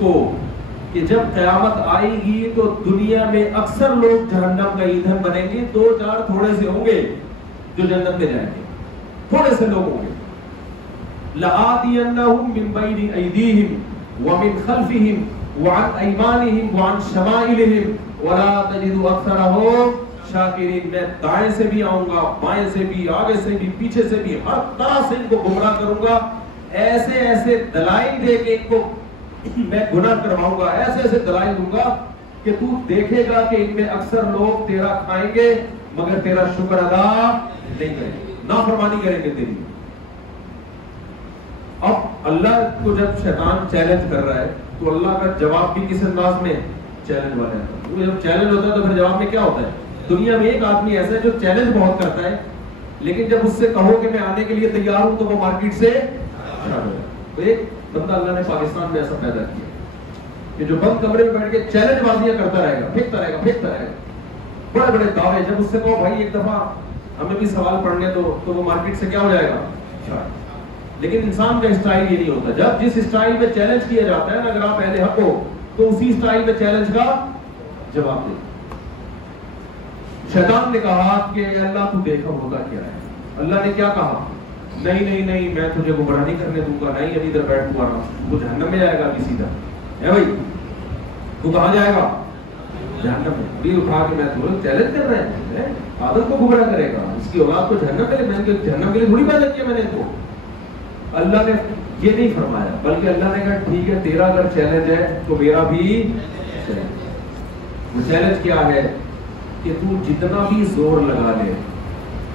کو کہ جب قیامت آئے گی تو دنیا میں اکثر لوگ جہنم کا ایندھن بنیں گے، 2-4 تھوڑے سے ہوں گے جو جنت میں جائیں گے، تھوڑے سے لوگ ہوں گے. لَآتِيَنَّهُم مِّن بَيْنِ أَيْدِيهِمْ وَمِنْ خَلْفِهِمْ وَعَنْ أَيْمَانِهِمْ وَعَنْ شَمَائِلِهِمْ وَلَا تَجِدُ أَكْثَرَهُمْ شاکرین. میں دائیں سے بھی آؤں گا، بائیں سے بھی، آگے سے بھی، پیچھے سے بھی، ہر طرح سے ان کو گمراہ کروں گا. ایسے ایسے دلائل دے کے ان کو میں گناہ کرواؤں گا، ایسے ایسے دلائل دوں گا کہ تو دیکھے گا کہ ان میں اکثر لوگ تیرا کھائیں گے مگر تیرا شکر ادا نہیں کریں گے، نافرمانی کریں گے تیری. اب اللہ کو جب شیطان چیلنج کر رہا ہے تو اللہ کا جواب بھی کس انداز میں؟ چیلنج والا ہے. وہ جب چیلنج ہوتا ہے تو پھر جواب میں کیا ہوتا ہے؟ دنیا میں ایک آدمی ایسا ہے جو چیلنج بہت کرتا ہے لیکن جب اس سے کہو کہ میں آنے کے لیے تیار ہوں تو وہ مارکیٹ سے فرار ہو جائے. تو ایک بندہ اللہ نے پاکستان میں ایسا پیدا کیا کہ جو بند کمرے میں بیٹھ کے چیلنج بازیاں کرتا رہے گا، پھینکتا رہے گا، بڑے بڑے دعوے. جب اس سے کہو بھائی ایک دفعہ ہمیں بھی سوال پڑھنے تو وہ مارکیٹ سے کیا ہو جائے گا. لیکن انسان کا اسٹائل یہ نہیں ہوتا. جب جس اسٹائل میں چیلنج کیا جاتا ہے نا، اگر آپ اہل حق ہو تو اسی اسٹائل میں چیلنج کا جواب دیں. شیطان نے کہا کہ اللہ تو دیکھا ہوگا کیا ہے. اللہ نے کیا کہا؟ نہیں میں تجھے گمراہ نہیں کرنے دوں گا، نہیں ابھی ادھر بیٹھوں گا، تو جہنم میں جائے گا. ابھی سیدھا ہے بھائی، تو کہاں جائے گا؟ جہنم میں. ابھی اٹھا کے میں تمہیں چیلنج کر رہے ہیں، آدم کو گمراہ کرے گا، اس کی اولاد کو جہنم میں، میں جہنم کے لیے تھوڑی پیدا کیا میں نے. تو اللہ نے یہ نہیں فرمایا، بلکہ اللہ نے کہا ٹھیک ہے تیرا اگر چیلنج ہے تو میرا بھی چیلنج. وہ چیلنج کیا ہے کہ تو جتنا بھی زور لگا لے،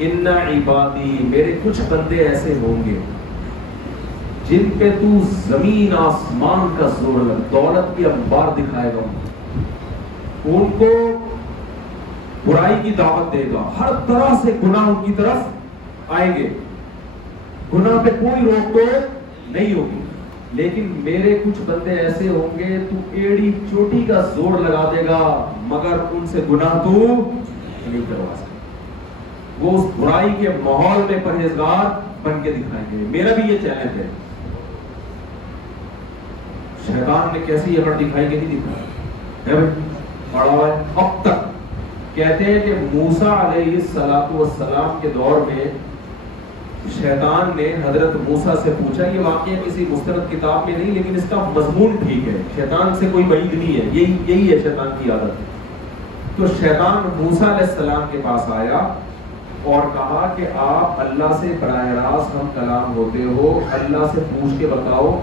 ان عبادی، میرے کچھ بندے ایسے ہوں گے جن پہ تو زمین آسمان کا زور لگ، دولت کی انبار دکھائے گا، ان کو برائی کی دعوت دے گا، ہر طرح سے گناہ ان کی طرف آئیں گے، گناہ پہ کوئی روک ٹوک نہیں ہوگی. لیکن میرے کچھ بندے ایسے ہوں گے تو ایڑی چوٹی کا زور لگا دے گا مگر ان سے گناہ تو نہیں کروا سکے. وہ اس برائی کے ماحول میں پرہیزگار بن کے دکھائیں گے. میرا بھی یہ چیلنج ہے. شیطان نے کیسی اکڑ دکھائی کہ نہیں دکھائی پڑا ہوا ہے. اب تک کہتے ہیں کہ موسیٰ علیہ السلام کے دور میں شیطان نے حضرت موسیٰ سے پوچھا، یہ واقعہ کسی مستند کتاب میں نہیں لیکن اس کا مضمون ٹھیک ہے، شیطان سے کوئی بعید نہیں ہے، یہی ہے شیطان کی عادت. تو شیطان موسیٰ علیہ السلام کے پاس آیا اور کہا کہ آپ اللہ سے براہ راست ہم کلام ہوتے ہو، اللہ سے پوچھ کے بتاؤ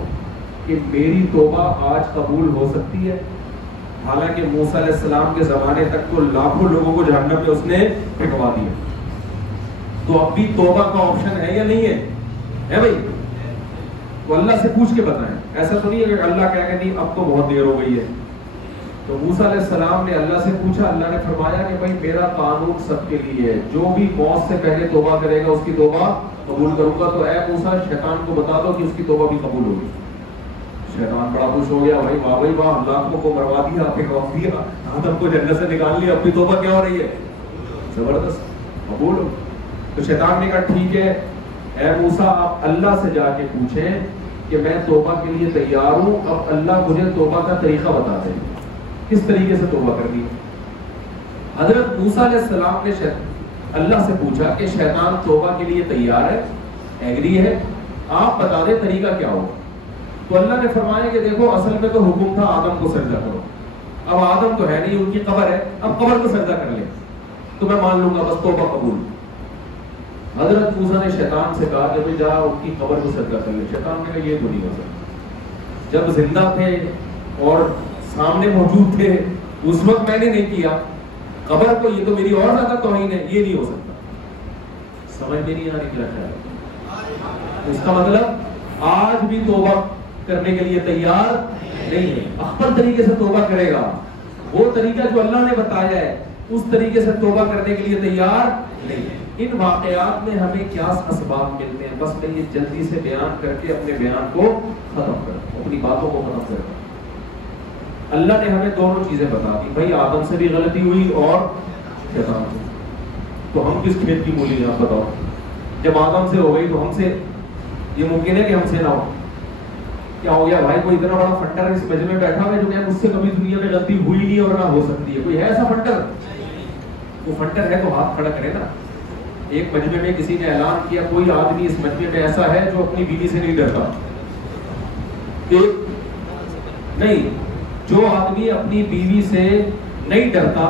کہ میری توبہ آج قبول ہو سکتی ہے. حالانکہ موسیٰ علیہ السلام کے زمانے تک تو لاکھوں لوگوں کو جہنم میں اس نے پھینکوا دیا. تو اب بھی توبہ کا آپشن ہے یا نہیں ہے بھائی؟ تو اللہ سے پوچھ کے بتائیں. ایسا تو نہیں ہے کہ اللہ کہے کہ نہیں اب تو بہت دیر ہو گئی ہے. تو موسیٰ علیہ السلام نے اللہ سے پوچھا. اللہ نے فرمایا کہ بھائی میرا قانون سب کے لیے ہے، جو بھی موت سے پہلے توبہ کرے گا اس کی توبہ قبول کروں گا. تو اے موسیٰ شیطان کو بتا دو کہ اس کی توبہ بھی قبول ہوگی. شیطان بڑا خوش ہو گیا، بھائی واہ اللہ کو مروا دیا، پھینکوا دیا، آدم کو جنت سے نکال لیا، اب بھی توبہ کیا ہو رہی ہے؟ زبردست قبول ہو. تو شیطان نے کہا ٹھیک ہے اے موسیٰ آپ اللہ سے جا کے پوچھیں کہ میں توبہ کے لیے تیار ہوں، اب اللہ مجھے توبہ کا طریقہ بتا دیں کس طریقے سے توبہ کرنی ہے. حضرت موسیٰ علیہ السلام نے اللہ سے پوچھا کہ شیطان توبہ کے لیے تیار ہے، ایگری ہے، آپ بتا دیں طریقہ کیا ہوگا. تو اللہ نے فرمایا کہ دیکھو اصل میں تو حکم تھا آدم کو سجدہ کرو، اب آدم تو ہے نہیں، ان کی قبر ہے، اب قبر کو سجدہ کر لیں تو میں مان لوں گا، بس توبہ قبول. حضرت موسیٰ نے شیطان سے کہا کہ جا ان کی قبر کو سجدہ کر لے. شیطان نے کہا یہ تو نہیں ہو سکتا، جب زندہ تھے اور سامنے موجود تھے اس وقت میں نے نہیں کیا، قبر کو یہ تو میری اور زیادہ توہین ہے، یہ نہیں ہو سکتا. سمجھ میں نہیں آ رہی میرا خیال. اس کا مطلب آج بھی توبہ کرنے کے لیے تیار نہیں ہے. اکبر طریقے سے توبہ کرے گا، وہ طریقہ جو اللہ نے بتایا ہے اس طریقے سے توبہ کرنے کے لیے تیار نہیں ہے. ان واقعات میں ہمیں کیا اسباب ملتے ہیں؟ بس میں یہ جلدی سے بیان کر کے اپنے بیان کو ختم کرتا ہوں، اپنی باتوں کو ختم کرتا ہوں. اللہ نے ہمیں دونوں چیزیں بتا دی، بھائی آدم سے بھی غلطی ہوئی اور شیطان سے. تو ہم کس کھیت کی مولی ہیں آپ بتاؤ؟ جب آدم سے ہو گئی تو ہم سے یہ ممکن ہے کہ ہم سے نہ ہو. کیا ہو گیا بھائی؟ کوئی اتنا بڑا فنڈر اس مجمع میں بیٹھا ہوا ہے جو کہ مجھ سے کبھی دنیا میں غلطی ہوئی نہیں اور نہ ہو سکتی ہے؟ کوئی ہے ایسا فنڈر؟ وہ فنڈر ہے تو ہاتھ کھڑا کرے نا. ایک مجمع میں کسی نے اعلان کیا کوئی آدمی اس مجمع میں ایسا ہے جو اپنی بیوی سے نہیں ڈرتا. نہیں، جو آدمی اپنی بیوی سے نہیں ڈرتا،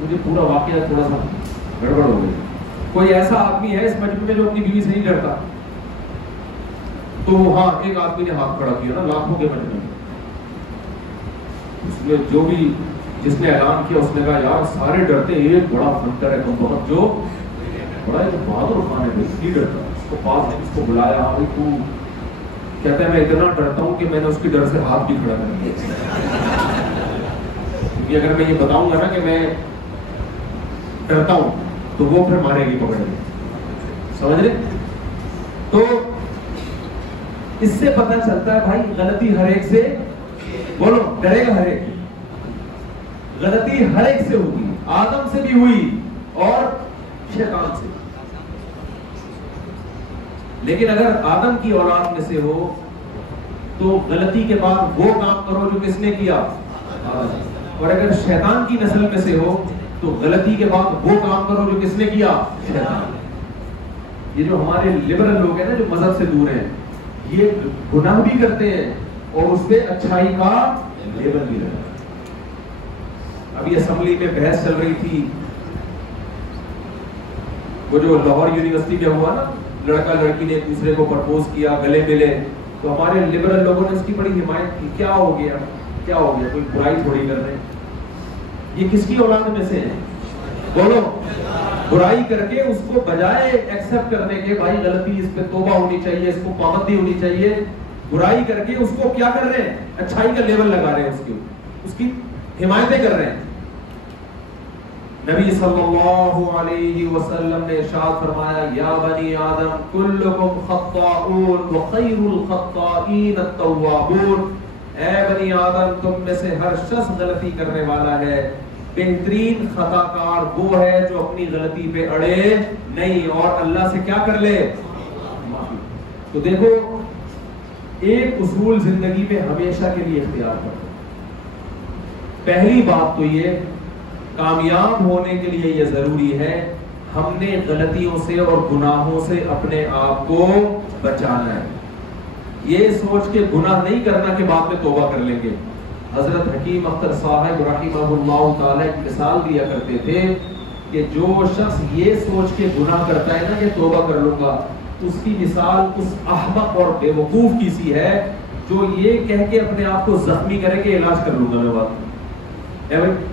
مجھے پورا واقعہ تھوڑا سا گڑبڑ ہو گئی. کوئی ایسا آدمی ہے اس مجمع میں جو اپنی بیوی سے نہیں ڈرتا؟ تو ہاں ایک آدمی نے ہاتھ کھڑا کیا نا لاکھوں کے مجمع میں. اس میں جو بھی جس نے اعلان کیا اس نے کہا یار سارے ڈرتے ہیں، ایک بڑا فنکر ہے کم وقت جو بڑا ایک بہادر خان ہے نہیں ڈرتا. اس کو پاس اس کو بلایا، بھائی تو کہتا ہے میں اتنا ڈرتا ہوں کہ میں نے اس کے ڈر سے ہاتھ بھی کھڑا کر دیا. کیونکہ اگر میں یہ بتاؤں گا نا کہ میں ڈرتا ہوں تو وہ پھر مارے گی پکڑ گی. سمجھ رہے؟ تو اس سے پتہ چلتا ہے بھائی غلطی ہر ایک سے، بولو ڈرے گا ہر ایک، غلطی ہر ایک سے ہوگی. آدم سے بھی ہوئی اور شیطان سے. لیکن اگر آدم کی اولاد میں سے ہو تو غلطی کے بعد وہ کام کرو جو کس نے کیا؟ اور اگر شیطان کی نسل میں سے ہو تو غلطی کے بعد وہ کام کرو جو کس نے کیا؟ شیطان. یہ جو ہمارے لبرل لوگ ہیں نا جو مذہب سے دور ہیں، یہ گناہ بھی کرتے ہیں اور اس پہ اچھائی کا لیبل بھی رہتا ہے. ابھی اسمبلی میں بحث چل رہی تھی، وہ جو لاہور یونیورسٹی میں ہوا نا، لڑکا لڑکی نے ایک دوسرے کو پرپوز کیا، گلے ملے، تو ہمارے لبرل لوگوں نے اس کی بڑی حمایت کی. کیا ہو گیا؟ کیا ہو گیا؟ کوئی برائی تھوڑی کر رہے ہیں. یہ کس کی اولاد میں سے ہیں؟ بولو. برائی کر کے اس کو بجائے ایکسپٹ کرنے کے بھائی غلطی، اس پہ توبہ ہونی چاہیے، اس کو پابندی ہونی چاہیے، برائی کر کے اس کو کیا کر رہے ہیں؟ اچھائی کا لیبل لگا رہے ہیں، اس کی حمایتیں کر رہے ہیں. نبی صلی اللہ علیہ وسلم نے ارشاد فرمایا یا بنی آدم کلکم خطاؤون وخیر الخطائین التوابون. اے بنی آدم تم میں سے ہر شخص غلطی کرنے والا ہے، بہترین خطا کار وہ ہے جو اپنی غلطی پہ اڑے نہیں اور اللہ سے کیا کر لے؟ معافی. تو دیکھو ایک اصول زندگی میں ہمیشہ کے لیے اختیار کرو. پہلی بات تو یہ کامیاب ہونے کے لیے یہ ضروری ہے ہم نے غلطیوں سے اور گناہوں سے اپنے آپ کو بچانا ہے. یہ سوچ کے گناہ نہیں کرنا کہ بعد میں توبہ کر لیں گے. حضرت حکیم اختر صاحب رحمہ اللہ تعالی ایک مثال دیا کرتے تھے کہ جو شخص یہ سوچ کے گناہ کرتا ہے نا کہ توبہ کر لوں گا، اس کی مثال اس احمق اور بے وقوف کی سی ہے جو یہ کہہ کے اپنے آپ کو زخمی کرے کہ علاج کر لوں گا میں. بات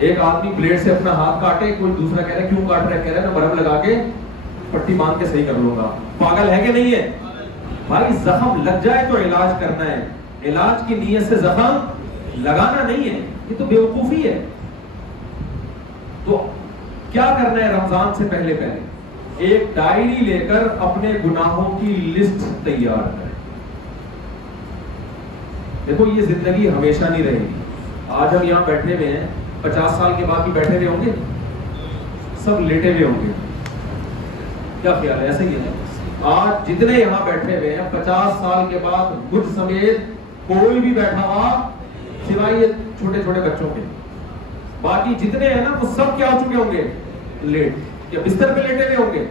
ایک آدمی بلیڈ سے اپنا ہاتھ کاٹے، کوئی دوسرا کہہ رہا ہے کیوں کاٹ رہا ہے؟ کہہ رہا ہے نا مرہم لگا کے پٹی باندھ کے صحیح کر لوں گا. پاگل ہے کہ نہیں ہے بھائی؟ زخم لگ جائے تو علاج کرنا ہے، علاج کی نیت سے زخم لگانا نہیں ہے. یہ تو بیوقوفی ہے. تو کیا کرنا ہے؟ رمضان سے پہلے ایک ڈائری لے کر اپنے گناہوں کی لسٹ تیار کریں. دیکھو یہ زندگی ہمیشہ نہیں رہے گی. آج ہم یہاں بیٹھے ہوئے ہیں، 50 سال کے بعد بھی بیٹھے ہوئے ہوں گے، سب لیٹے ہوئے ہوں گے. کیا خیال ہے؟ ایسے ہی ہے. آج جتنے یہاں بیٹھے ہوئے ہیں 50 سال کے بعد مجھ سمیت کوئی بھی بیٹھا ہوا سوائے یہ چھوٹے چھوٹے بچوں کے، باقی جتنے ہیں نا وہ سب کیا ہو چکے ہوں گے؟ لیٹ، یا بستر پہ لیٹے ہوئے ہوں گے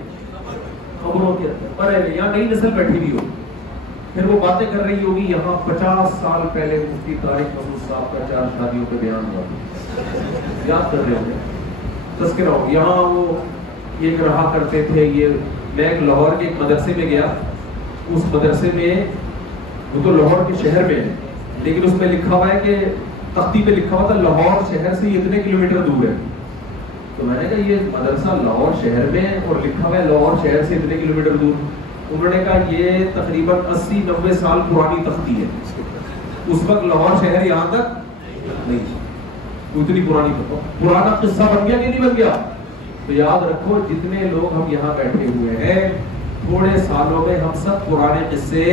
خبروں کے اندر. پر یہاں نئی نسل بیٹھی ہوئی ہوگی، پھر وہ باتیں کر رہی ہوگی یہاں 50 سال پہلے مفتی طارق محمود صاحب کا 4 شادیوں پہ بیان ہوا، یاد کر رہے ہوں گے. تذکرہ ہو یہاں وہ یہ رہا کرتے تھے. یہ میں ایک لاہور کے ایک مدرسے میں گیا، اس مدرسے میں وہ تو لاہور کے شہر میں ہے لیکن اس میں لکھا ہوا ہے کہ تختی پہ لکھا ہوا تھا لاہور شہر سے اتنے کلومیٹر دور ہے. تو میں نے کہا یہ مدرسہ لاہور شہر میں ہے اور لکھا ہوا ہے لاہور شہر سے اتنے کلومیٹر دور. انہوں نے کہا یہ تقریباً 80-90 سال پرانی تختی ہے. اس وقت لاہور شہر یہاں تک نہیں، اتنی پرانی پرانا قصہ بن گیا کہ نہیں بن گیا. تو یاد رکھو جتنے لوگ ہم یہاں بیٹھے ہوئے ہیں تھوڑے سالوں میں ہم سب پرانے قصے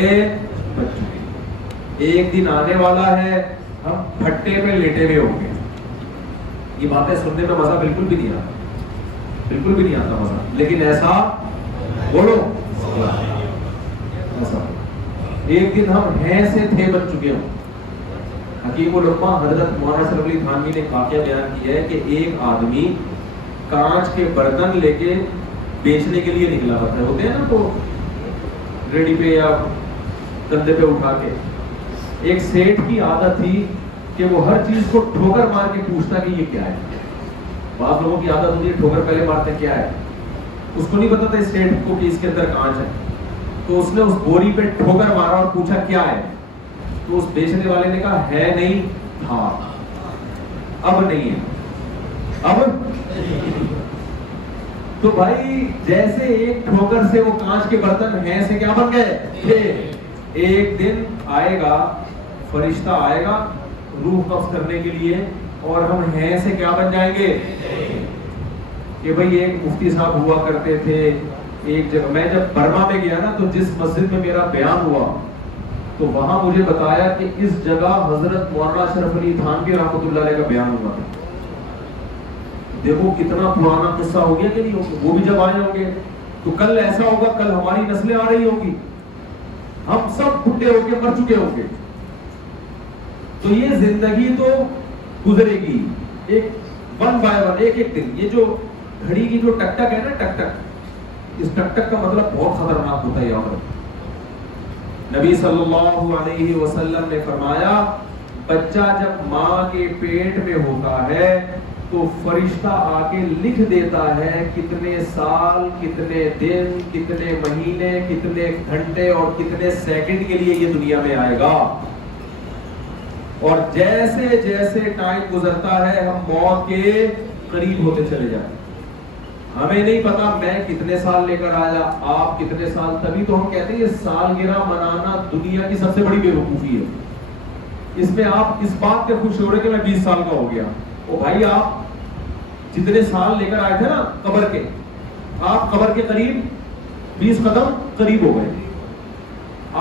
بچ چکے. ایک دن آنے والا ہے ہم پھٹے پہ لیٹے ہوئے ہوں گے. یہ باتیں سننے میں مزہ بالکل بھی نہیں آتا، بالکل بھی نہیں آتا مزہ. لیکن ایسا بولو ایسا ایک دن ہم ہیں سے تھے بن چکے ہوں. حکیم الامہ حضرت مولانا اشرف علی تھانوی نے واقعہ بیان کیا ہے کہ ایک آدمی کانچ کے برتن لے کے بیچنے کے لیے نکلا ہوتے ہیں نا تو ریڈی پہ یا کندھے پہ اٹھا کے. ایک سیٹھ کی عادت تھی کہ وہ ہر چیز کو ٹھوکر مار کے پوچھتا کہ یہ کیا ہے. بعض لوگوں کی عادت ہوتی ہے ٹھوکر پہلے مارتے کیا ہے. اس کو نہیں پتا تھا اس سیٹھ کو کہ اس کے اندر کانچ ہے, تو اس نے اس بوری پہ ٹھوکر مارا اور پوچھا کیا ہے. تو اس بیچنے والے نے کہا ہے نہیں تھا, اب نہیں ہے, اب. تو بھائی جیسے ایک ٹھوکر سے وہ کانچ کے برتن ہیں سے کیا بن گئے تھے. ایک دن آئے گا, فرشتہ آئے گا روح قبض کرنے کے لیے, اور ہم ہیں سے کیا بن جائیں گے. کہ بھئی ایک مفتی صاحب ہوا کرتے تھے ایک جگہ. میں جب برما میں گیا نا تو جس مسجد میں میرا بیان ہوا تو وہاں مجھے بتایا کہ اس جگہ حضرت مولانا اشرف علی تھانوی رحمۃ اللہ علیہ کا بیان ہوا تھا. دیکھو کتنا پرانا قصہ ہو گیا کہ نہیں ہوگا. وہ بھی جب آئے ہوں گے تو کل ایسا ہوگا, کل ہماری نسلیں آ رہی ہوں گی, ہم سب بڈھے ہو کے مر چکے ہوں گے. تو یہ زندگی تو گزرے گی ایک ون بائی ون, ایک ایک دن. یہ جو گھڑی کی جو ٹک ٹک ہے نا, ٹک ٹک, اس ٹک ٹک کا مطلب بہت خطرناک ہوتا ہے. یاد رکھو نبی صلی اللہ علیہ وسلم نے فرمایا بچہ جب ماں کے پیٹ میں ہوتا ہے تو فرشتہ آ کے لکھ دیتا ہے کتنے سال, کتنے دن, کتنے مہینے, کتنے گھنٹے اور کتنے سیکنڈ کے لیے یہ دنیا میں آئے گا. اور جیسے جیسے ٹائم گزرتا ہے ہم موت کے قریب ہوتے چلے جائیں. ہمیں نہیں پتا میں کتنے سال لے کر آیا, آپ کتنے سال. تبھی تو ہم کہتے ہیں یہ سالگرہ منانا دنیا کی سب سے بڑی بے وقوفی ہے. اس میں آپ اس بات پہ خوش ہو رہے کہ میں 20 سال کا ہو گیا. او بھائی آپ جتنے سال لے کر آئے تھے نا قبر کے, آپ قبر کے قریب 20 قدم قریب ہو گئے.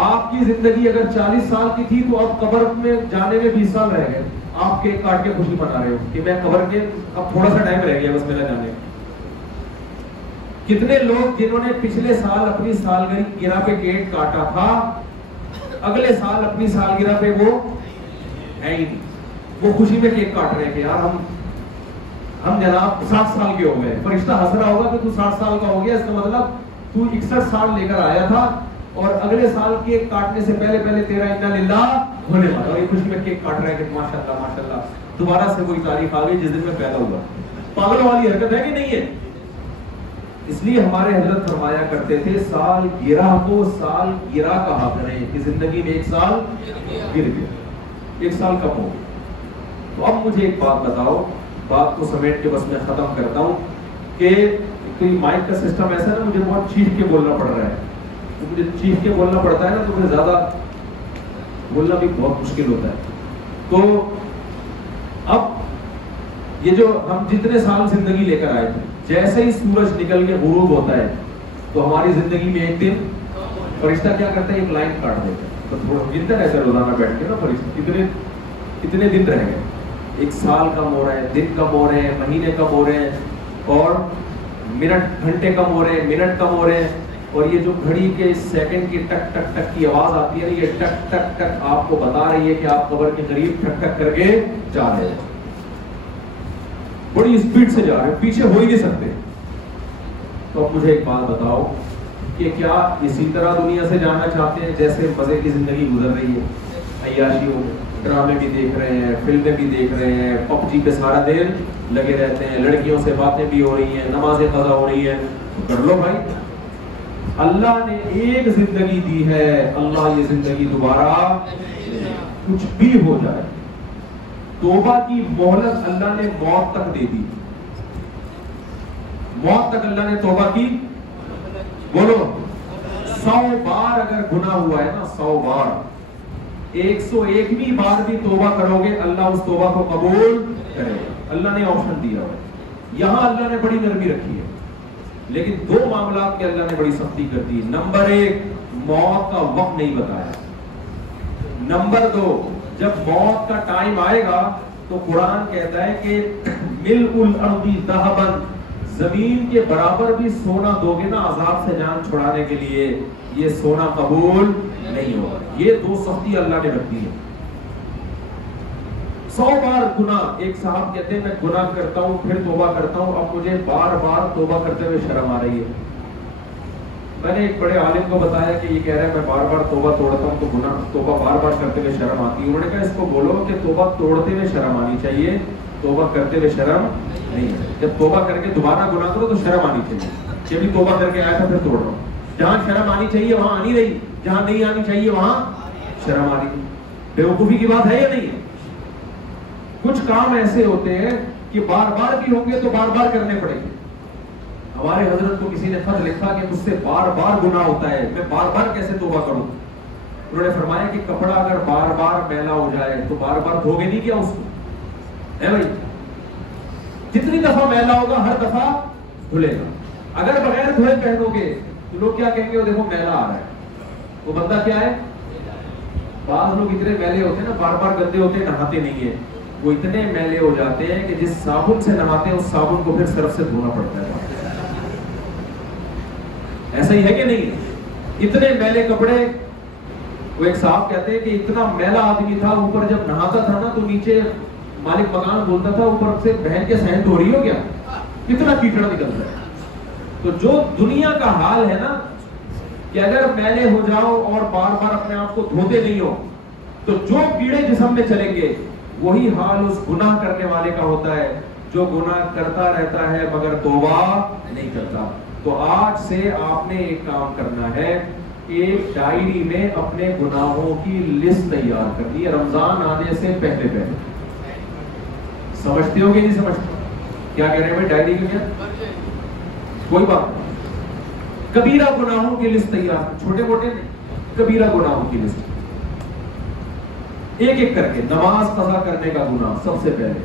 آپ کی زندگی اگر 40 سال کی تھی تو اب قبر میں جانے میں 20 سال رہ گئے. آپ کیک کاٹ کے خوشی منا رہے ہو کہ میں قبر کے اب تھوڑا سا ٹائم رہ گیا بس میرا جانے. کتنے لوگ جنہوں نے پچھلے سال اپنی سالگرہ پہ کیک کاٹا تھا, اگلے سال اپنی سالگرہ پہ وہ ہے ہی نہیں, وہ خوشی میں کیک کاٹ رہے کہ یار ہم جناب 60 سال کے ہو گئے. فرشتہ ہنس رہا ہوگا کہ تو 60 سال کا ہو گیا, اس کا مطلب تو 61 سال لے کر آیا تھا اور اگلے سال کیک کاٹنے سے پہلے پہلے تیرا انا للہ ہونے والا, اور یہ خوشی میں کیک کاٹ رہا ہے کہ ماشاءاللہ ماشاءاللہ دوبارہ سے کوئی تاریخ آ گئی جس دن میں پیدا ہوا. پاگلوں والی حرکت ہے کہ نہیں ہے. اس لیے ہمارے حضرت فرمایا کرتے تھے سال گرہ کو سال گرہ کہا کریں کہ زندگی میں ایک سال گر گیا, ایک سال کم ہو. تو اب مجھے ایک بات بتاؤ, بات کو سمیٹ کے بس میں ختم کرتا ہوں کہ مائک کا سسٹم ایسا ہے نا, مجھے بہت چیخ کے بولنا پڑ رہا ہے. تو مجھے چیخ کے بولنا پڑتا ہے نا تو مجھے زیادہ بولنا بھی بہت مشکل ہوتا ہے. تو اب یہ جو ہم جتنے سال زندگی لے کر آئے تھے, جیسے ہی سورج نکل کے غروب ہوتا ہے تو ہماری زندگی میں ایک دن فرشتہ کیا کرتا ہے, ایک لائن کاٹ دیتا ہے. تو تھوڑا گنتا ہے ایسے روزانہ بیٹھ کے نا فرشتہ کتنے دن رہ گئے, ایک سال کم ہو رہا ہے, دن کم ہو رہے ہیں, مہینے کم ہو رہے ہیں, اور منٹ گھنٹے کم ہو رہے ہیں, منٹ کم ہو رہے ہیں. اور یہ جو گھڑی کے سیکنڈ کی ٹک ٹک ٹک کی آواز آتی ہے نا, یہ ٹک ٹک ٹک آپ کو بتا رہی ہے کہ آپ قبر کے قریب ٹک ٹک کر کے جا رہے ہیں, بڑی اسپیڈ سے جا رہے ہیں, پیچھے ہو ہی نہیں سکتے. تو اب مجھے ایک بات بتاؤ کہ کیا اسی طرح دنیا سے جانا چاہتے ہیں جیسے مزے کی زندگی گزر رہی ہے, عیاشیوں میں, ڈرامے بھی دیکھ رہے ہیں, فلمیں بھی دیکھ رہے ہیں, پب جی پہ سارا دن لگے رہتے ہیں, لڑکیوں سے باتیں بھی ہو رہی ہیں, نمازیں قضا ہو رہی ہیں, تو کر لو بھائی. اللہ نے ایک زندگی دی ہے, اللہ یہ زندگی دوبارہ کچھ بھی ہو جائے. توبہ کی مہلت اللہ نے موت تک دے دی, موت تک اللہ نے توبہ کی. بولو 100 بار اگر گناہ ہوا ہے نا, 100 بار, 101ویں بار بھی توبہ کرو گے اللہ اس توبہ کو قبول کرے گا. اللہ نے آپشن دیا ہے. یہاں اللہ نے بڑی نرمی رکھی ہے, لیکن 2 معاملات میں اللہ نے بڑی سختی کر دی. نمبر 1, موت کا وقت نہیں بتایا. نمبر 2, جب موت کا ٹائم آئے گا تو قرآن کہتا ہے کہ ملء الارض ذهبا, زمین کے برابر بھی سونا دو گے نا عذاب سے جان چھڑانے کے لیے، یہ سونا قبول نہیں ہوگا. یہ دو سختی اللہ نے رکھ دی ہے. 100 بار گناہ. ایک صاحب کہتے ہیں میں گناہ کرتا ہوں پھر توبہ کرتا ہوں، اب مجھے بار بار توبہ کرتے ہوئے شرم آ رہی ہے. میں نے ایک بڑے عالم کو بتایا کہ یہ کہہ رہا ہے میں بار بار توبہ توڑتا ہوں تو گناہ توبہ بار بار کرتے ہوئے شرم آتی ہے. انہوں نے کہا اس کو بولو کہ توبہ توڑتے ہوئے شرم آنی چاہیے، توبہ کرتے ہوئے شرم نہیں. جب توبہ کر کے دوبارہ گناہ کرو تو شرم آنی چاہیے کہ ابھی توبہ کر کے آیا تھا پھر توڑ رہا ہوں. جہاں شرم آنی چاہیے وہاں آنی رہی، جہاں نہیں آنی چاہیے وہاں شرم آ رہی. بیوقوفی کی بات ہے یا نہیں ہے؟ کچھ کام ایسے ہوتے ہیں کہ بار بار بھی ہوں گے تو بار بار کرنے پڑیں گے. ہمارے حضرت کو کسی نے خط لکھا کہ مجھ سے بار بار گناہ ہوتا ہے، میں بار بار کیسے توبہ کروں؟ انہوں نے فرمایا کہ کپڑا اگر بار بار میلا ہو جائے تو بار بار دھو گے نہیں کیا اس کو؟ ہے بھائی، جتنی دفعہ میلا ہوگا ہر دفعہ دھلے گا. اگر بغیر دھوئے پہنو گے تو لوگ کیا کہیں گے؟ وہ دیکھو میلا آ رہا ہے. وہ بندہ کیا ہے؟ بعض لوگ اتنے میلے ہوتے ہیں نا، بار بار گندے ہوتے ہیں، نہاتے نہیں ہیں. وہ اتنے میلے ہو جاتے ہیں کہ جس صابن سے نہاتے ہیں اس صابن کو پھر سرف سے دھونا پڑتا ہے. ایسا ہی ہے کہ نہیں؟ اتنے میلے کپڑے. وہ ایک صاحب کہتے ہیں کہ اتنا میلا آدمی تھا، اوپر جب نہاتا تھا نا تو نیچے مالک مکان بولتا تھا اوپر سے بہن کے صحن دھو رہی ہو کیا؟ کتنا کیچڑ نکلتا ہے. تو جو دنیا کا حال ہے نا کہ اگر میلے ہو جاؤ اور بار بار اپنے آپ کو دھوتے نہیں ہو تو جو کیڑے جسم میں چلیں گے وہی حال اس گناہ کرنے والے کا ہوتا ہے جو گناہ کرتا رہتا ہے مگر توبہ نہیں کرتا. تو آج سے آپ نے ایک کام کرنا ہے، ایک ڈائری میں اپنے گناہوں کی لسٹ تیار کرنی ہے رمضان آنے سے پہلے پہلے. سمجھتے ہو کہ نہیں سمجھتے کیا کہہ رہے ہیں؟ ڈائری کی کیا کوئی بات نہیں. کبیرہ گناہوں کی لسٹ تیار، چھوٹے موٹے نہیں، کبیرہ گناہوں کی لسٹ ایک ایک کر کے. نماز قضا کرنے کا گناہ سب سے پہلے،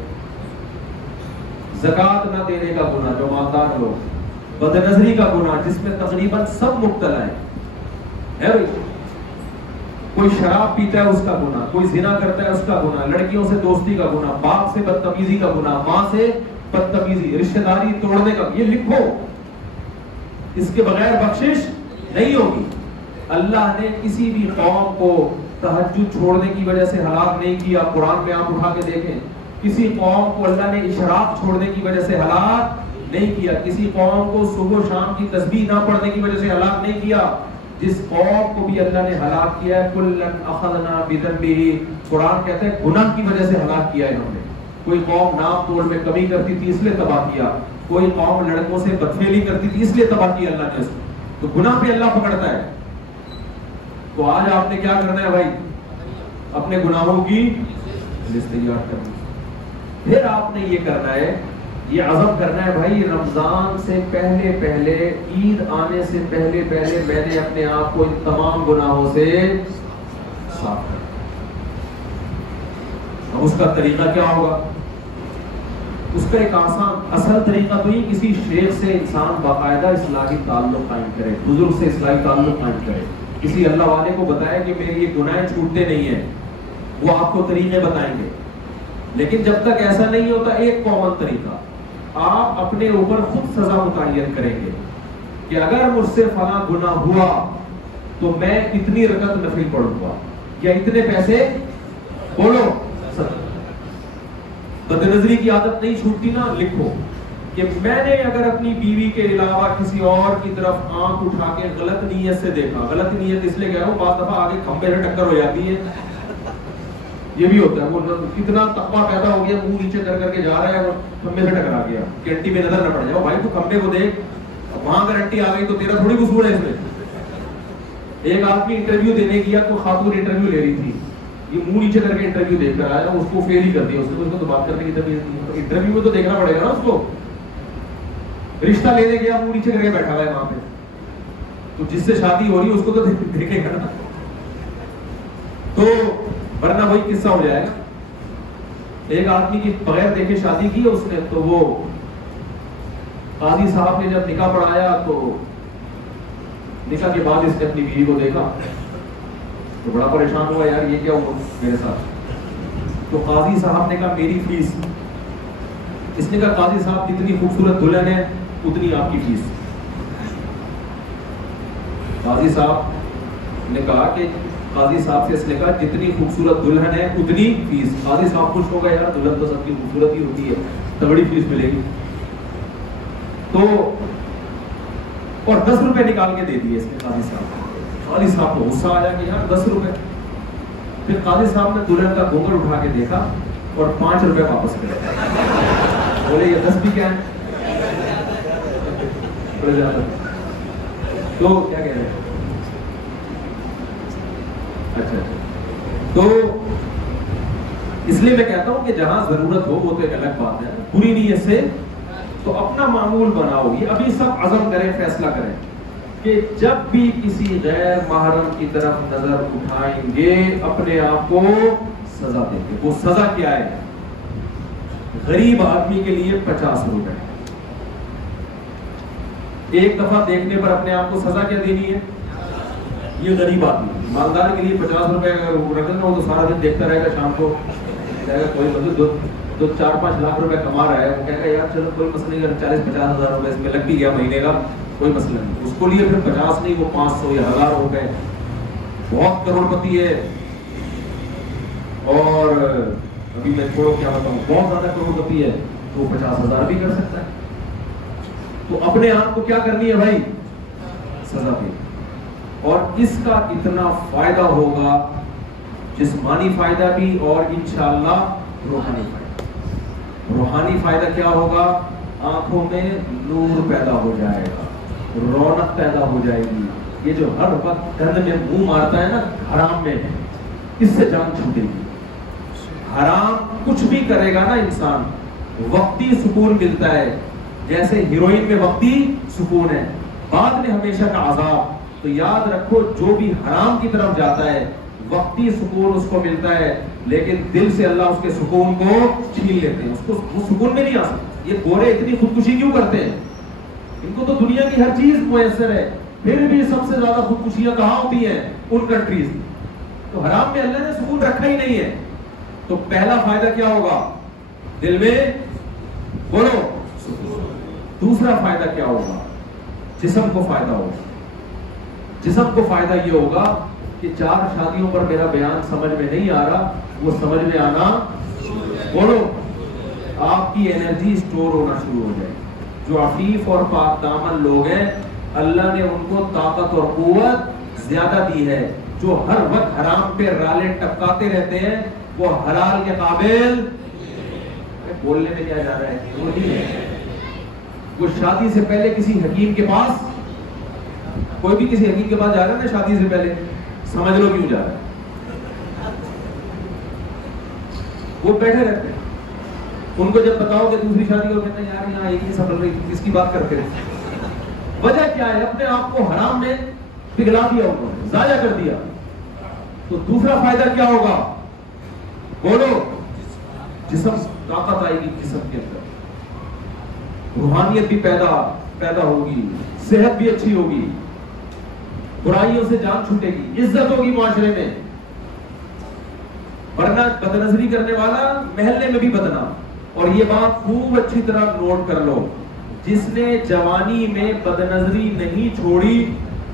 زکوٰۃ نہ دینے کا گناہ جو مالدار لوگ، بد نظری کا گناہ جس میں تقریباً سب مبتلا ہے بھائی. کوئی شراب پیتا ہے اس کا گناہ، کوئی زنا کرتا ہے اس کا گناہ، لڑکیوں سے دوستی کا گناہ، باپ سے بدتمیزی کا گناہ، ماں سے بدتمیزی، رشتہ داری توڑنے کا. یہ لکھو، اس کے بغیر بخشش نہیں ہوگی. اللہ نے کسی بھی قوم کو تہجد چھوڑنے کی وجہ سے ہلاک نہیں کیا. قرآن میں آپ اٹھا کے دیکھیں، کسی قوم کو اللہ نے اشراق چھوڑنے کی وجہ سے ہلاک نہیں کیا. کسی قوم کو صبح و شام کی تسبیح نہ پڑھنے کی وجہ سے ہلاک نہیں کیا. جس قوم کو بھی اللہ نے ہلاک کیا ہے کلن اخذنا بذنبہ، قرآن کہتا ہے گناہ کی وجہ سے ہلاک کیا ہے ہم نے. کوئی قوم نام توڑ میں کمی کرتی تھی اس لیے تباہ کیا، کوئی قوم لڑکوں سے بدفعلی کرتی تھی اس لیے تباہ کیا اللہ نے اس کو. تو گناہ پہ اللہ پکڑتا ہے. تو آج آپ نے کیا کرنا ہے بھائی؟ اپنے گناہوں کی لسٹ تیار کرنی. پھر آپ نے یہ کرنا ہے، یہ عزم کرنا ہے بھائی رمضان سے پہلے پہلے، عید آنے سے پہلے پہلے میں نے اپنے آپ کو ان تمام گناہوں سے صاف کرنا. اب اس کا طریقہ کیا ہوگا؟ اس کا ایک آسان اصل طریقہ تو یہ کسی شیخ سے انسان باقاعدہ اصلاحی تعلق قائم کرے، بزرگ سے اصلاحی تعلق قائم کرے، کسی اللہ والے کو بتائے کہ میری یہ گناہ چھوٹتے نہیں ہیں، وہ آپ کو طریقے بتائیں گے. لیکن جب تک ایسا نہیں ہوتا ایک کامن طریقہ، آپ اپنے اوپر خود سزا متعین کریں گے کہ اگر مجھ سے فلاں گناہ ہوا تو میں اتنی رکعت نفل پڑھوں گا یا اتنے پیسے بولو. بد نظری کی عادت نہیں چھوٹتی نا، لکھو کہ میں نے اگر اپنی بیوی کے علاوہ کسی اور کی طرف آنکھ اٹھا کے غلط نیت سے دیکھا، غلط نیت اس لیے کہہ رہا ہوں بعض دفعہ آگے کھمبے سے ٹکر ہو جاتی ہے، یہ بھی ہوتا ہے. وہ کتنا تقویٰ پیدا ہو گیا، منہ نیچے کر کے جا رہا ہے اور کھمبے سے ٹکرا گیا کہ انٹی میں نظر نہ پڑ جائے. بھائی تو کھمبے کو دیکھ، وہاں اگر انٹی آ گئی تو تیرا تھوڑی قصور ہے اس میں. ایک آدمی انٹرویو دینے گیا تو خاتون انٹرویو لے رہی تھی، یہ منہ نیچے کر کے انٹرویو دیکھ کر آیا، اس کو فیل ہی کر دیا. اس کو تو بات کرنے کی طبیعت نہیں، انٹرویو میں تو دیکھنا پڑے گا نا. اس کو رشتہ لینے گیا، منہ نیچے کر کے بیٹھا ہوا ہے وہاں پہ، تو جس سے شادی ہو رہی ہے اس کو تو دیکھے گا نا. تو ورنہ وہی قصہ ہو جائے گا. ایک آدمی کی بغیر دیکھے شادی کی اس نے، تو وہ قاضی صاحب نے جب نکاح پڑھایا تو نکاح کے بعد اس نے اپنی بیوی کو دیکھا تو بڑا پریشان ہوا، یار یہ کیا ہوا میرے ساتھ. تو قاضی صاحب نے کہا میری فیس. اس نے کہا قاضی صاحب اتنی خوبصورت دلہن ہے اتنی آپ کی فیس. قاضی صاحب نے کہا کہ قاضی صاحب سے اس نے کہا جتنی خوبصورت دلہن ہے اتنی فیس. قاضی صاحب خوش ہو گئے, یار دلہن تو سب کی خوبصورت ہی ہوتی ہے, تو بڑی فیس ملے گی. تو اور 10 روپے نکال کے دے دیے اس نے قاضی صاحب. قاضی صاحب کو غصہ آیا کہ یار 10 روپے. پھر قاضی صاحب نے دلہن کا گھونگھٹ اٹھا کے دیکھا اور 5 روپے واپس کرے. بولے یہ 10 بھی کیا ہے. تو کیا کہہ رہے ہیں, اچھا تو اس لیے میں کہتا ہوں کہ جہاں ضرورت ہو وہ تو ایک الگ بات ہے, بری نیت سے تو اپنا معمول بناؤ. یہ ابھی سب عزم کریں, فیصلہ کریں کہ جب بھی کسی غیر محرم کی طرف نظر اٹھائیں گے اپنے آپ کو سزا دیں گے. وہ سزا کیا ہے؟ غریب آدمی کے لیے 50 روپے. ایک دفعہ دیکھنے پر اپنے آپ کو سزا کیا دینی ہے؟ یہ غریب آدمی. مالدار کے لیے 50 روپے رکھنا ہو تو سارا دن دیکھتا رہے گا, شام کو کوئی مطلب 4-5 لاکھ روپے کما رہا ہے, وہ کہے گا یار چلو کوئی مسئلہ نہیں, 40-50 ہزار روپے اس میں لگ بھی گیا مہینے کا, کوئی مسئلہ نہیں. اس کو لیے پھر 50 نہیں, وہ 500 یا 1000 ہو گئے. بہت کروڑ پتی ہے, اور ابھی میں چھوڑو کیا بتاؤں, بہت زیادہ کروڑ پتی ہے, تو وہ 50,000 بھی کر سکتا ہے. تو اپنے آپ کو کیا کرنی ہے بھائی؟ سزا دے. اور اس کا اتنا فائدہ ہوگا, جسمانی فائدہ بھی اور انشاءاللہ روحانی فائدہ. روحانی فائدہ کیا ہوگا؟ آنکھوں میں نور پیدا ہو جائے گا, رونق پیدا ہو جائے گی. یہ جو ہر وقت گند میں منہ مارتا ہے نا حرام میں, اس سے جان چھوٹے گی. حرام کچھ بھی کرے گا نا انسان, وقتی سکون ملتا ہے, جیسے ہیروئن میں وقتی سکون ہے, بعد میں ہمیشہ کا عذاب. تو یاد رکھو جو بھی حرام کی طرف جاتا ہے وقتی سکون اس کو ملتا ہے, لیکن دل سے اللہ اس کے سکون کو چھین لیتے ہیں, اس کو وہ سکون میں نہیں آ سکتا. یہ گورے اتنی خودکشی کیوں کرتے ہیں؟ ان کو تو دنیا کی ہر چیز میسر ہے, پھر بھی سب سے زیادہ خودکشیاں کہاں ہوتی ہیں؟ ان کنٹریز. تو حرام میں اللہ نے سکون رکھا ہی نہیں ہے. تو پہلا فائدہ کیا ہوگا دل میں؟ بولو. دوسرا فائدہ کیا ہوگا؟ جسم کو فائدہ ہوگا. جسم کو فائدہ یہ ہوگا کہ 4 شادیوں پر میرا بیان سمجھ میں نہیں آ رہا, وہ سمجھ میں آنا, بولو, آپ کی انرجی سٹور ہونا شروع ہو جائے. جو عفیف اور پاک دامن لوگ ہیں اللہ نے ان کو طاقت اور قوت زیادہ دی ہے. جو ہر وقت حرام پہ رالے ٹپکاتے رہتے ہیں وہ حلال کے قابل, بولنے میں کیا جا رہا ہے, وہ شادی سے پہلے کسی حکیم کے پاس, کوئی بھی کسی حکیم کے پاس جا رہا ہے نا شادی سے پہلے, سمجھ لو کیوں جا رہا ہے. وہ بیٹھے رہتے ہیں, ان کو جب بتاؤ کہ دوسری شادی ہو, کہتے ہیں یار یہاں ایک ہی سفر رہی, کس کی بات کرتے ہیں. وجہ کیا ہے؟ اپنے آپ کو حرام میں پگھلا دیا, انہوں نے ضائع کر دیا. تو دوسرا فائدہ کیا ہوگا؟ بولو. جسم, طاقت آئے گی جسم کے اندر, روحانیت بھی پیدا ہوگی, صحت بھی اچھی ہوگی, برائیوں سے جان چھوٹے گی, عزت ہوگی معاشرے میں. ورنہ بدنظری کرنے والا محلے میں بھی بدنام. اور یہ بات خوب اچھی طرح نوٹ کر لو, جس نے جوانی میں بدنظری نہیں چھوڑی,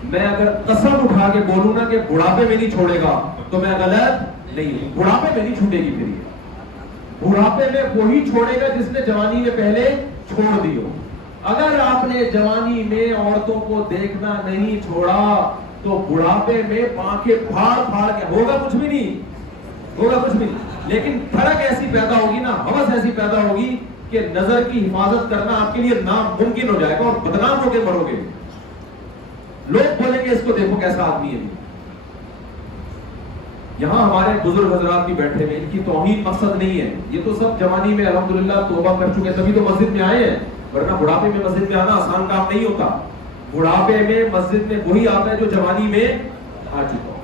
میں اگر قسم اٹھا کے بولوں نا کہ بڑھاپے میں نہیں چھوڑے گا تو میں غلط نہیں ہوں. بڑھاپے میں نہیں چھوٹے گی. پھر یہ بڑھاپے میں وہی چھوڑے گا جس نے جوانی میں پہلے چھوڑ دی ہو. اگر آپ نے جوانی میں عورتوں کو دیکھنا نہیں چھوڑا تو بڑھاپے میں آنکھیں پھاڑ کے ہوگا کچھ بھی نہیں, ہوگا کچھ بھی نہیں. لیکن دھڑک ایسی پیدا ہوگی نا, ہوس ایسی پیدا ہوگی کہ نظر کی حفاظت کرنا آپ کے لیے ناممکن ہو جائے گا, اور بدنام ہو کے مرو گے. لوگ بولیں گے اس کو دیکھو کیسا آدمی ہے. یہاں ہمارے بزرگ حضرات بھی بیٹھے ہوئے, ان کی توہین مقصد نہیں ہے. یہ تو سب جوانی میں الحمدللہ توبہ کر چکے, تبھی تو مسجد میں آئے ہیں, ورنہ بڑھاپے میں مسجد میں آنا آسان کام نہیں ہوتا. بڑھاپے میں مسجد میں وہی آتا ہے جو جوانی میں آ چکا ہو.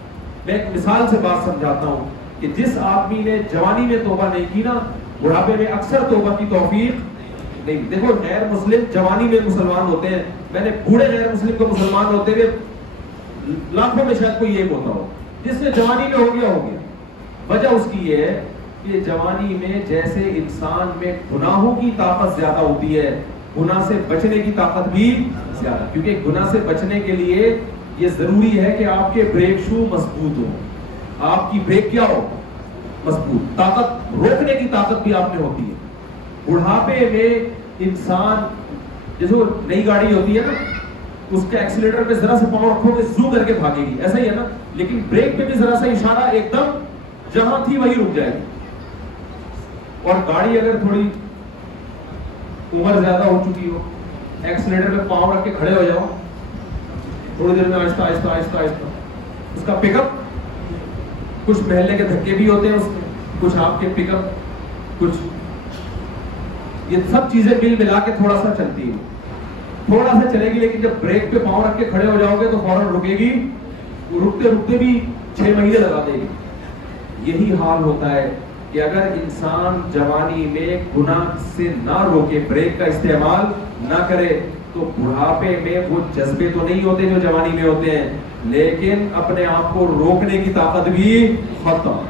میں ایک مثال سے بات سمجھاتا ہوں کہ جس آدمی نے جوانی میں توبہ نہیں کی نا, بڑھاپے میں اکثر توبہ کی توفیق نہیں. دیکھو غیر مسلم جوانی میں مسلمان ہوتے ہیں, میں نے بوڑھے غیر مسلم کو مسلمان ہوتے ہوئے لاکھوں میں شاید کوئی ایک ہوتا ہو. جس نے جوانی میں ہو گیا. وجہ اس کی یہ ہے کہ جوانی میں جیسے انسان میں گناہوں کی طاقت زیادہ ہوتی ہے, گناہ سے بچنے کی طاقت بھی زیادہ، کیونکہ گناہ سے بچنے کے لیے یہ ضروری ہے کہ آپ کے بریک شو مضبوط ہو، آپ کی بریک کیا ہو، مضبوط، طاقت روکنے کی طاقت بھی آپ میں ہوتی ہے۔ بڑھاپے میں انسان جیسے وہ نئی گاڑی ہوتی ہے نا، اس کے ایکسیلیٹر پہ ذرا سے پاؤں رکھو گے زو کر کے بھاگے گی، ایسا ہی ہے نا، لیکن بریک پہ بھی ذرا سا اشارہ ایک دم جہاں تھی وہی رک جائے گی۔ اور گاڑی اگر تھوڑی عمر زیادہ ہو چکی ہو، ایکسیلیٹر پہ پاؤں رکھ کے کھڑے ہو جاؤ، تھوڑی دیر میں آہستہ آہستہ آہستہ آہستہ اس کا پک اپ، کچھ محلے کے دھکے بھی ہوتے ہیں اس میں، کچھ آپ کے پک اپ، کچھ یہ سب چیزیں مل ملا کے تھوڑا سا چلتی ہے، تھوڑا سا چلے گی، لیکن جب بریک پہ پاؤں رکھ کے کھڑے ہو جاؤ گے تو فوراً رکے گی، رکتے رکتے بھی 6 مہینے لگا دے گی۔ یہی حال ہوتا ہے کہ اگر انسان جوانی میں گناہ سے نہ روکے، بریک کا استعمال نہ کرے، تو بڑھاپے میں وہ جذبے تو نہیں ہوتے جو جوانی میں ہوتے ہیں، لیکن اپنے آپ کو روکنے کی طاقت بھی ختم۔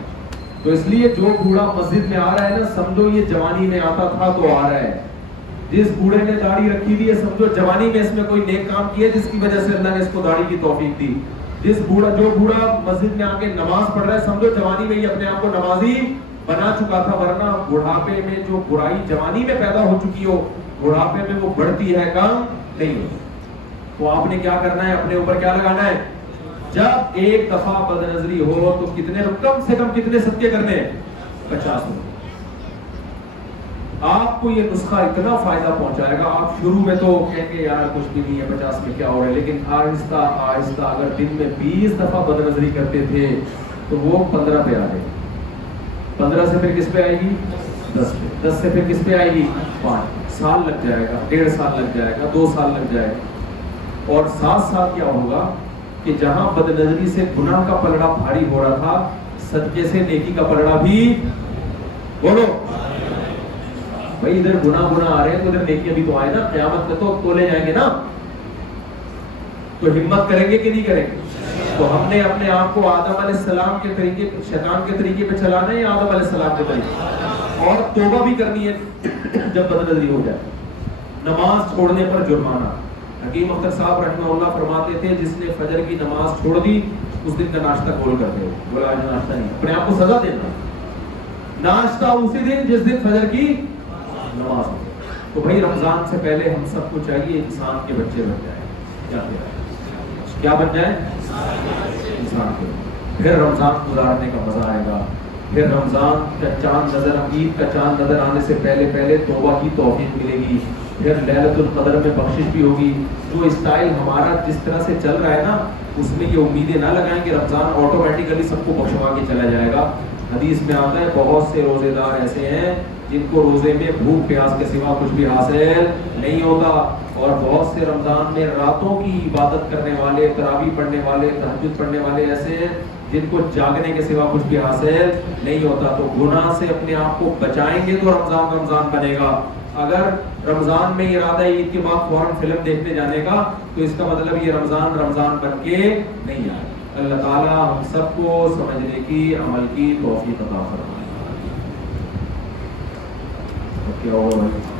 تو اس لیے جو بوڑھا مسجد میں آ رہا ہے نا، سمجھو یہ جوانی میں آتا تھا تو آ رہا ہے۔ جس بوڑھے نے داڑھی رکھی ہوئی ہے، سمجھو جوانی میں اس میں کوئی نیک کام کیا جس کی وجہ سے اللہ نے اس کو داڑھی کی توفیق دی۔ جو بوڑھا مسجد میں آ کے نماز پڑھ رہا ہے، سمجھو جوانی میں ہی اپنے آپ کو نمازی بنا چکا تھا، ورنہ بڑھاپے میں جو برائی جوانی میں پیدا ہو چکی ہو، بڑھاپے میں وہ بڑھتی ہے، کم نہیں ہوتی۔ تو آپ نے کیا کرنا ہے، اپنے اوپر کیا لگانا ہے، جب ایک دفعہ بد نظری ہو تو کم سے کم کتنے صدقے کرنے ہیں، 50 روپے۔ آپ کو یہ نسخہ اتنا فائدہ پہنچائے گا، آپ شروع میں تو کہیں گے یار کچھ بھی نہیں ہے، 50 میں کیا ہو رہا ہے، لیکن آہستہ آہستہ اگر دن میں 20 دفعہ بد نظری کرتے تھے تو وہ 15 پہ آ گئے، 15 سے پھر کس پہ آئے گی، 10 پہ، 10 سے پھر کس پہ آئے گی، 5 سال لگ جائے گا، 1.5 سال لگ جائے گا، 2 سال لگ جائے گا۔ اور ساتھ ساتھ کیا ہوگا کہ جہاں بد نظری سے گناہ کا پلڑا بھاری ہو رہا تھا، صدقے سے نیکی کا پلڑا بھی، بولو بھائی، ادھر گناہ آ رہے ہیں تو ادھر نیکی بھی تو آئے نا، قیامت میں تو تولے جائیں گے نا، تو ہمت کریں گے کہ نہیں کریں گے؟ تو ہم نے اپنے آپ کو آدم علیہ السلام کے طریقے، شیطان کے طریقے پہ چلانا ہے یا آدم علیہ السلام کے طریقے؟ اور توبہ بھی کرنی ہے جب بد نظری ہو جائے۔ نماز چھوڑنے پر جرمانہ۔ حکیم اختر صاحب رحمہ اللہ فرماتے تھے، جس نے فجر کی نماز چھوڑ دی اس دن کا ناشتہ کھول کر دے، بولا آج ناشتہ نہیں، اپنے آپ کو سزا دینا، ناشتہ اسی دن جس دن فجر کی نماز ہو۔ تو بھائی رمضان سے پہلے ہم سب کو چاہیے انسان کے بچے بن جائیں، کیا بن جائیں، انسان کے، پھر رمضان گزارنے کا مزہ آئے گا، پھر رمضان کا چاند نظر، عید کا چاند نظر آنے سے پہلے پہلے توبہ کی توفیق ملے گی، پھر لیلۃ القدر میں بخشش بھی ہوگی۔ جو اسٹائل ہمارا جس طرح سے چل رہا ہے نا، اس میں یہ امیدیں نہ لگائیں کہ رمضان آٹومیٹیکلی سب کو بخشوا کے چلا جائے گا۔ حدیث میں آتا ہے بہت سے روزے دار ایسے ہیں جن کو روزے میں بھوک پیاس کے سوا کچھ بھی حاصل نہیں ہوتا، اور بہت سے رمضان میں راتوں کی عبادت کرنے والے، تراویح پڑھنے والے، تہجد پڑھنے والے ایسے ہیں جن کو جاگنے کے سوا کچھ بھی حاصل نہیں ہوتا۔ تو گناہ سے اپنے آپ کو بچائیں گے تو رمضان رمضان بنے گا۔ اگر رمضان میں ارادہ ہے عید کے بعد فوراً فلم دیکھنے جانے کا، تو اس کا مطلب یہ رمضان رمضان بن کے نہیں آئے۔ اللہ تعالیٰ ہم سب کو سمجھنے کی، عمل کی توفیق عطا فرمائے۔ کیا ہوا بھائی؟